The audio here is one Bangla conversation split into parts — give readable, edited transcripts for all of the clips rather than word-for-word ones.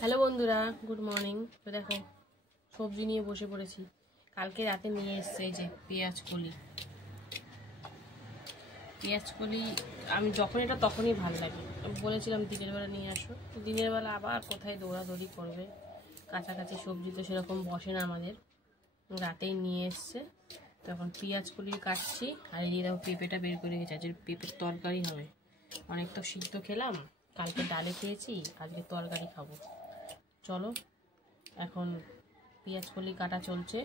হ্যালো বন্ধুরা, গুড মর্নিং। তো দেখো সবজি নিয়ে বসে পড়েছি। কালকে রাতে নিয়ে এসছে এই যে পেঁয়াজ কলি। আমি যখন এটা তখনই ভালো লাগে, আমি বলেছিলাম দিনের বেলা নিয়ে আসো, তো দিনের বেলা আবার কোথায় দৌড়াদৌড়ি করবে, কাছাকাছি সবজি তো সেরকম বসে না আমাদের, রাতেই নিয়ে এসছে। তখন পেঁয়াজ কলি কাটছি, আর এই দেখো পেঁপেটা বের করে গেছে। আজকে পেঁপের তরকারি হবে। অনেক তো সিদ্ধ খেলাম, কালকে ডালে খেয়েছি, আজকে তরকারি খাবো। চলো এখন পেঁয়াজ কলি কাটা চলছে,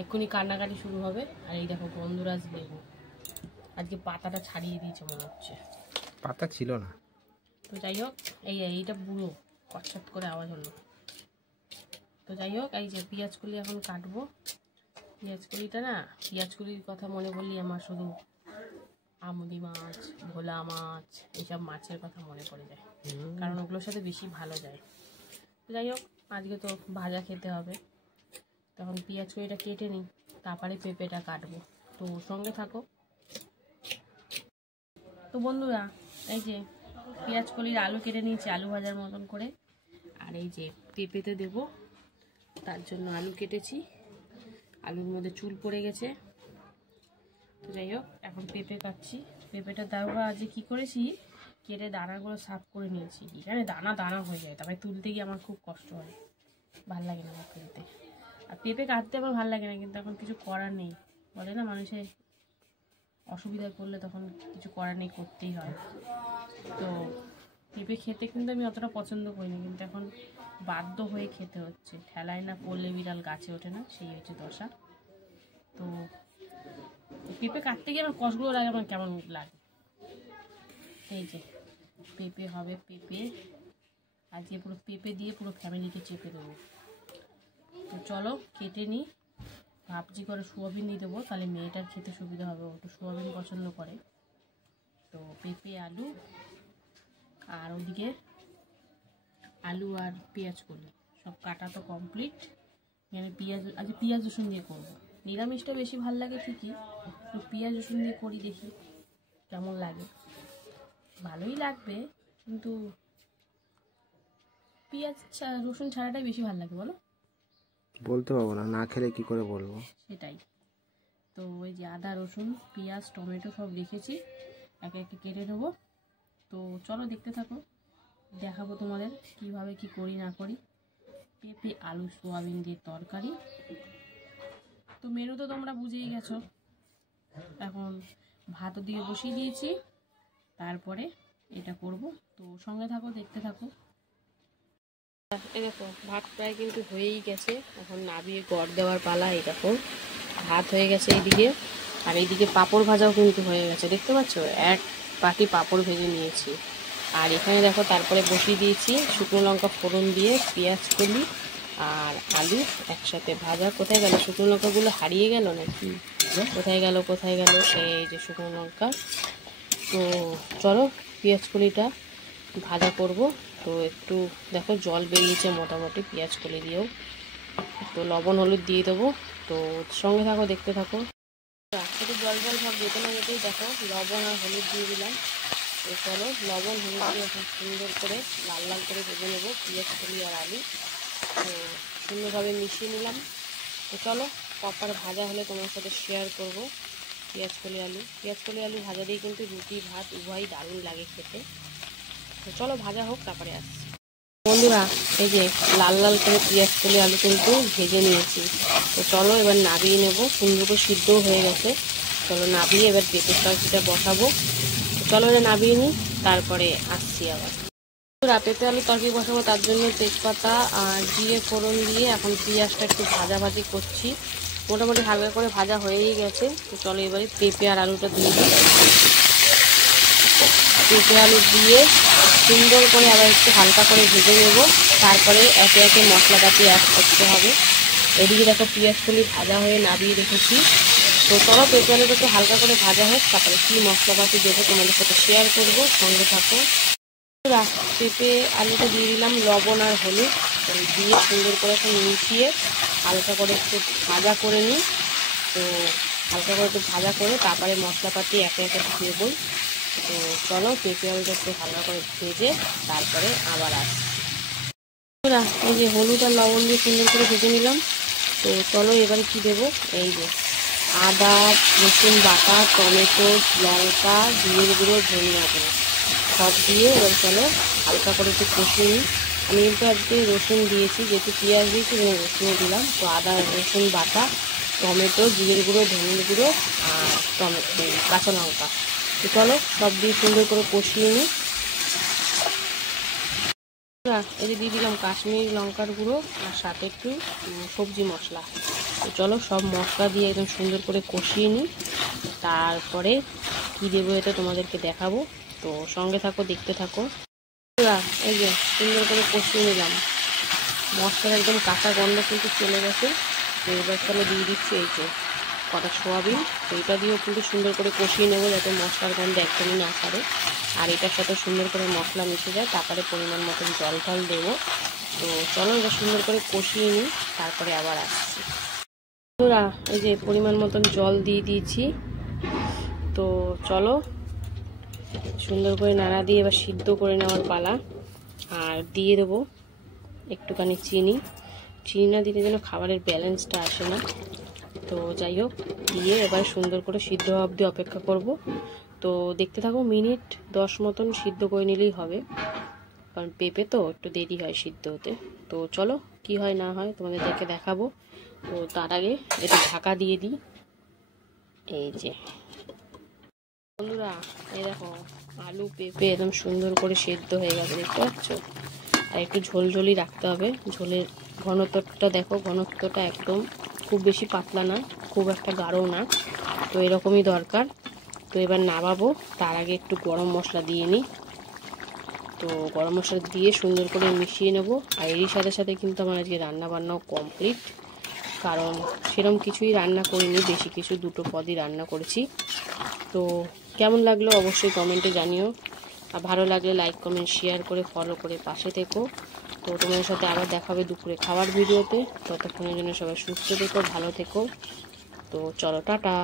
এক্ষুনি কান্নাকাটি শুরু হবে। আর এই দেখো গন্ধরাজ লেবু, আজকে পাতাটা ছাড়িয়ে দিয়েছে মনে হচ্ছে, পাতা ছিল না। তো যাই হোক, এইটা বুড়ো কচ্ছট করে আওয়াজ হলো। তো যাই হোক, এই যে পেঁয়াজ কলি এখন কাটবো। পেঁয়াজ কলির কথা মনে বললি আমার শুধু আমুদি মাছ, ভোলা মাছ, এইসব মাছের কথা মনে পড়ে যায়, কারণ ওগুলোর সাথে বেশি ভালো যায়। তো যাই হোক, আজকে তো ভাজা খেতে হবে, তখন পেঁয়াজ কলিটা কেটে নিই, তারপরে পেঁপেটা কাটবো। তো সঙ্গে থাকো। তো বন্ধুরা, এই যে পেঁয়াজ কলির আলু কেটে নিয়েছি আলু ভাজার মতন করে, আর এই যে পেঁপেতে দেব, তার জন্য আলু কেটেছি। আলুর মধ্যে চুল পড়ে গেছে। তো যাই হোক, এখন পেঁপে কাটছি। পেঁপেটা দাওয়া আজকে কী করেছি, কেটে দানাগুলো সাফ করে নিয়েছি। এখানে দানা দানা হয়ে যায়, তারপরে তুলতে গিয়ে আমার খুব কষ্ট হয়, ভাল লাগে না আমার তুলতে। আর পেঁপে কাটতে আমার ভালো লাগে না, কিন্তু এখন কিছু করার নেই, বলে না মানুষের অসুবিধায় পড়লে তখন কিছু করার নেই, করতেই হয়। তো পেঁপে খেতে কিন্তু আমি অতটা পছন্দ করি না, কিন্তু এখন বাধ্য হয়ে খেতে হচ্ছে। ঠেলায় না পড়লে বিড়াল গাছে ওঠে না, সেই হচ্ছে দশা। তো পেঁপে কাটতে গিয়ে আমার কষগুলো লাগে, আমার কেমন লাগে। এই যে পেঁপে হবে, পেঁপে আজকে পুরো পেঁপে দিয়ে পুরো ফ্যামিলিকে চেপে দেবো। তো চলো কেটে নিই। ভাবছি করে সোয়াবিন দিয়ে দেবো, তাহলে মেয়েটার খেতে সুবিধা হবে, ও তো সোয়াবিন পছন্দ করে। তো পেঁপে আলু, আর ওদিকে আলু আর পেঁয়াজ কলি সব কাটা তো কমপ্লিট। এখানে আজকে পেঁয়াজ রসুন দিয়ে করবো। নিরামিষটা বেশি ভালো লাগে ঠিকই, তো পেঁয়াজ রসুন দিয়ে করি, দেখি কেমন লাগে। ভালোই লাগবে, কিন্তু পেঁয়াজ রসুন ছাড়াটাই বেশি ভালো লাগে, বলো? বলতে পারবো না, না খেলে কি করে বলবো। সেটাই তো। ওই যে আদা রসুন পেঁয়াজ টমেটো সব রেখেছি, একে একে কেটে নেবো। তো চলো দেখতে থাকো, দেখাবো তোমাদের কিভাবে কি করি না করি। পেঁপে আলু সোয়াবিন দিয়ে তরকারি। তো মেনু তো তোমরা বুঝেই গেছো। এখন ভাতও দিয়ে বসিয়ে দিয়েছি, তারপরে এটা করব। তো সঙ্গে থাকো, দেখতে থাকো। এই দেখো ভাত প্রায় কিন্তু হয়েই গেছে, এখন নাবিয়ে গড় দেওয়ার পালা। এই দেখো ভাত হয়ে গেছে এইদিকে, আর এইদিকে পাঁপড় ভাজাও কিন্তু হয়ে গেছে, দেখতে পাচ্ছ, এক বাটি পাঁপড় ভেজে নিয়েছি। আর এখানে দেখো তারপরে বসিয়ে দিয়েছি শুকনো লঙ্কা ফোড়ন দিয়ে পেঁয়াজ কলি আর আলু একসাথে ভাজা। কোথায় গেল শুকনো লঙ্কাগুলো, হারিয়ে গেল নাকি? কোথায় গেল এই যে শুকনো লঙ্কা। তো চলো পেঁয়াজ কলিটা ভাজা করব। তো একটু দেখো জল বেরিয়েছে মোটামুটি পেঁয়াজ কলি দিয়েও। তো লবণ হলুদ দিয়ে দেবো। তো সঙ্গে থাকো, দেখতে থাকো। একটু জল ভাব যেতে না যেতেই দেখো লবণ আর হলুদ দিয়ে দিলাম। তো চলো লবণ হলুদ দিয়ে এখন সুন্দর করে লাল লাল করে ভেজে নেবো পেঁয়াজ কলি আর আলু। তো সুন্দরভাবে মিশিয়ে নিলাম। তো চলো প্রপার ভাজা হলে তোমার সাথে শেয়ার করব। পেঁয়াজ কলি আলু ভাজা দিয়ে কিন্তু রুটি ভাত উভয়ই দারুণ লাগে খেতে। তো চলো ভাজা হোক, তারপরে আসছি। বন্ধুরা, এই যে লাল লাল করে পেঁয়াজ কলি আলু কিন্তু ভেজে নিয়েছি। তো চলো এবার নাবিয়ে নেব, সুন্দর করে সিদ্ধও হয়ে গেছে। চলো নাবিয়ে এবার পেঁপের তরকারিটা বসাবো। তো চলো এটা নাবিয়ে নিই, তারপরে আসছি আবার। পেঁপে আলু তরকারি বসাবো, তার জন্য তেজপাতা আর জিরে ফোড়ন দিয়ে এখন পেঁয়াজটা একটু ভাজাভাজি করছি। মোটামুটি হালকা করে ভাজা হয়েই গেছে। তো চলো এবারে পেঁপে আর আলুটা দিয়ে দিই। পেঁপে আলু দিয়ে সুন্দর করে আবার একটু হালকা করে ভেজে নেব, তারপরে একে একে মশলাপাতি অ্যাড করতে হবে। এদিকে দেখো পেঁয়াজ কলি ভাজা হয়ে নাবিয়ে রেখেছি। তো চলো পেঁপে আলুটা একটু হালকা করে ভাজা হোক, তারপরে কী মশলাপাতি দেবো তোমাদের সাথে শেয়ার করবো, সঙ্গে থাকো। পেঁপে আলুটা দিয়ে দিলাম লবণ আর হলুদ দিয়ে সুন্দর করে একটু মিশিয়ে হালকা করে একটু ভাজা করে নিই। তো হালকা করে একটু ভাজা করে তারপরে মশলাপাতি একে একে দেবো। তো চলো পেঁপে আলুটা একটু হালকা করে ভেজে তারপরে আবার আসি। এই যে হলুদ আর লবণ দিয়ে সুন্দর করে ভেজে নিলাম। তো চলো এবারে কি দেবো, এই যে আদা রসুন বাটা, টমেটো, লঙ্কা, জিরের গুঁড়ো, ধনিয়া গুঁড়ো সব দিয়ে এবার চলো হালকা করে একটু কষিয়ে নিই। আমি কিন্তু আজকে রসুন দিয়েছি, যেহেতু পেঁয়াজ দিয়েছি এবং রসুনও দিলাম। তো আদা রসুন বাটা, টমেটো, জিরের গুঁড়ো, ধনিয়া গুঁড়ো আর টমেটো কাঁচা লঙ্কা, তো চলো সব দিয়ে সুন্দর করে কষিয়ে নিই। এই যে দিয়ে দিলাম কাশ্মীরি লঙ্কার গুঁড়ো আর সাথে একটু সবজি মশলা। তো চলো সব মশলা দিয়ে একদম সুন্দর করে কষিয়ে নিই, তারপরে কী দেবো এটা তোমাদেরকে দেখাবো। তো সঙ্গে থাকো, দেখতে থাকো। এই যে সুন্দর করে কষিয়ে নিলাম, মশলার একদম কাঁচা গন্ধ কিন্তু চলে গেছে। তো এবার চলো দিয়ে দিচ্ছি এই যে কটা সোয়াবিন। তো এটা দিয়েও কিন্তু সুন্দর করে কষিয়ে নেবো যাতে মশলার গন্ধ একদমই না ছাড়ে, আর এটার সাথে সুন্দর করে মশলা মিশে যায়। তারপরে পরিমাণ মতন জল টল দেবো। তো চলো এটা সুন্দর করে কষিয়ে নিই, তারপরে আবার আসছি। এই যে পরিমাণ মতন জল দিয়ে দিয়েছি। তো চলো সুন্দর করে নাড়া দিয়ে এবার সিদ্ধ করে নেওয়ার পালা। আর দিয়ে দেবো একটুখানি চিনি। চিনি না দিলে যেন খাবারের ব্যালেন্সটা আসে না। তো যাই হোক, দিয়ে এবার সুন্দর করে সিদ্ধ হওয়া অবধি অপেক্ষা করব। তো দেখতে থাকো, মিনিট 10 মতন সিদ্ধ করে নিলেই হবে, কারণ পেঁপে তো একটু দেরি হয় সিদ্ধ হতে। তো চলো কি হয় না হয় তোমাদেরকে দেখাবো। তো তার আগে একটু ঢাকা দিয়ে দিই। এই যে বন্ধুরা, এই দেখো আলু পেঁপে একদম সুন্দর করে সেদ্ধ হয়ে গেছে, দেখতে পাচ্ছ। আর একটু ঝোলঝোলি রাখতে হবে। ঝোলের ঘনত্বটা দেখো, ঘনত্বটা একদম খুব বেশি পাতলা না, খুব একটা গাঢ়ও না, তো এরকমই দরকার। তো এবার নামাবো, তার আগে একটু গরম মশলা দিয়ে নিই। তো গরম মশলা দিয়ে সুন্দর করে মিশিয়ে নেব। আর এরই সাথে সাথে কিন্তু আমার আজকে রান্নাবান্নাও কমপ্লিট, কারণ সেরকম কিছুই রান্না করিনি, বেশি কিছু, দুটো পদই রান্না করেছি। তো কেমন লাগলো অবশ্যই কমেন্টে জানিও, আর ভালো লাগলে লাইক কমেন্ট শেয়ার করে ফলো করে পাশে থেকো। তো তোমাদের সাথে আবার দেখাবে দুপুরে খাবার ভিডিওতে। ততক্ষণের জন্য সবাই সুস্থ থেকো, ভালো থেকো। তো চলো টাটা।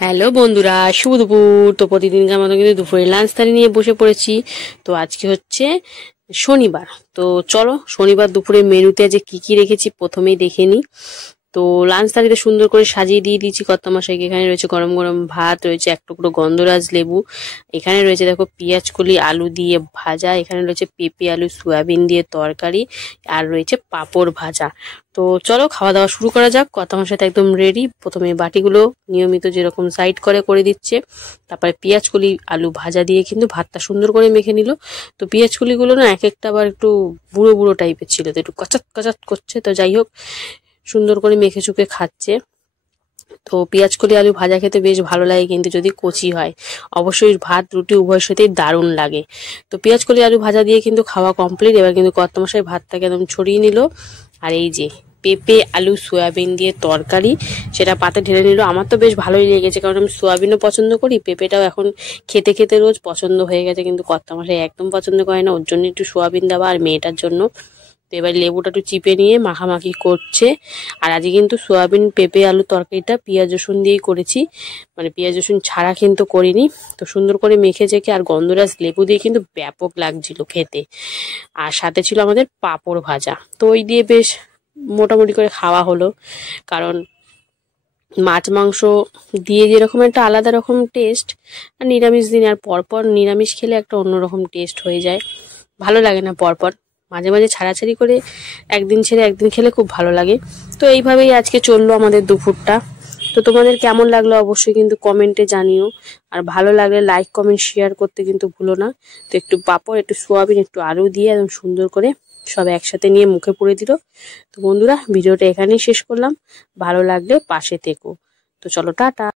হ্যালো বন্ধুরা, শুভ দুপুর। তো প্রতিদিনকার মতো কিন্তু দুপুরে লাঞ্চ থালি নিয়ে বসে পড়েছি। তো আজকে হচ্ছে শনিবার। তো চলো শনিবার দুপুরে মেনুতে আজকে কি কি রেখেছি প্রথমেই দেখে নিই। তো লাঞ্চ থালিতে সুন্দর করে সাজিয়ে দিয়ে দিয়েছি কর্তামশাইকে। এখানে রয়েছে গরম গরম ভাত, রয়েছে এক টুকরো গন্ধরাজ লেবু, এখানে রয়েছে দেখো পেঁয়াজ কলি আলু দিয়ে ভাজা, এখানে রয়েছে পেঁপে আলু সয়াবিন দিয়ে তরকারি, আর রয়েছে পাঁপড় ভাজা। তো চলো খাওয়া দাওয়া শুরু করা যাক। কর্তামশাই তো একদম রেডি। প্রথমে বাটিগুলো নিয়মিত যেরকম সাইড করে দিচ্ছে, তারপরে পেঁয়াজ কলি আলু ভাজা দিয়ে কিন্তু ভাতটা সুন্দর করে মেখে নিল। তো পেঁয়াজ কলিগুলো না এক একটা আবার একটু বুড়ো বুড়ো টাইপের ছিল, তো একটু কচাত কচাত করছে। তো যাই হোক, সুন্দর করে মেখে চুকে খাচ্ছে। তো পেঁয়াজ কলি আলু ভাজা খেতে বেশ ভালো লাগে, কিন্তু যদি কচি হয় অবশ্যই ভাত রুটি উভয়ের সাথেই দারুণ লাগে। তো পেঁয়াজ কলি আলু ভাজা দিয়ে কিন্তু খাওয়া কমপ্লিট। এবার কিন্তু কর্তামশাই ভাতটাকে একদম ছড়িয়ে নিল। আর এই যে পেঁপে আলু সয়াবিন দিয়ে তরকারি, সেটা পাতে ঢেলে নিল। আমার তো বেশ ভালোই লেগেছে, কারণ আমি সয়াবিনও পছন্দ করি, পেঁপেটাও এখন খেতে খেতে রোজ পছন্দ হয়ে গেছে। কিন্তু কর্তামশাই একদম পছন্দ করে না, ওর জন্য একটু সয়াবিন দেওয়া, আর মেয়েটার জন্য। তো এবার লেবুটা একটু চিপে নিয়ে মাখামাখি করছে। আর আজকে কিন্তু সয়াবিন পেঁপে আলু তরকারিটা পেঁয়াজ রসুন দিয়েই করেছি, মানে পেঁয়াজ রসুন ছাড়া কিন্তু করিনি। তো সুন্দর করে মেখে চেখে আর গন্ধরাজ লেবু দিয়ে কিন্তু ব্যাপক লাগছিল খেতে। আর সাথে ছিল আমাদের পাঁপড় ভাজা। তো ওই দিয়ে বেশ মোটামুটি করে খাওয়া হলো, কারণ মাছ মাংস দিয়ে যেরকম একটা আলাদা রকম টেস্ট, আর নিরামিষ দিনে আর পরপর নিরামিষ খেলে একটা অন্যরকম টেস্ট হয়ে যায়, ভালো লাগে না পরপর। মাঝে মাঝে ছাড়াছাড়ি করে একদিন ছেড়ে একদিন খেলে খুব ভালো লাগে। তো এইভাবেই আজকে চললো আমাদের দুপুরটা। তো তোমাদের কেমন লাগলো অবশ্যই কিন্তু কমেন্টে জানিও, আর ভালো লাগলে লাইক কমেন্ট শেয়ার করতে কিন্তু ভুলো না। তো একটু পাঁপড়, একটু সোয়াবিন, একটু আলু দিয়ে একদম সুন্দর করে সব একসাথে নিয়ে মুখে পুরে দিল। তো বন্ধুরা ভিডিওটা এখানেই শেষ করলাম, ভালো লাগলে পাশে থেকো। তো চলো টাটা।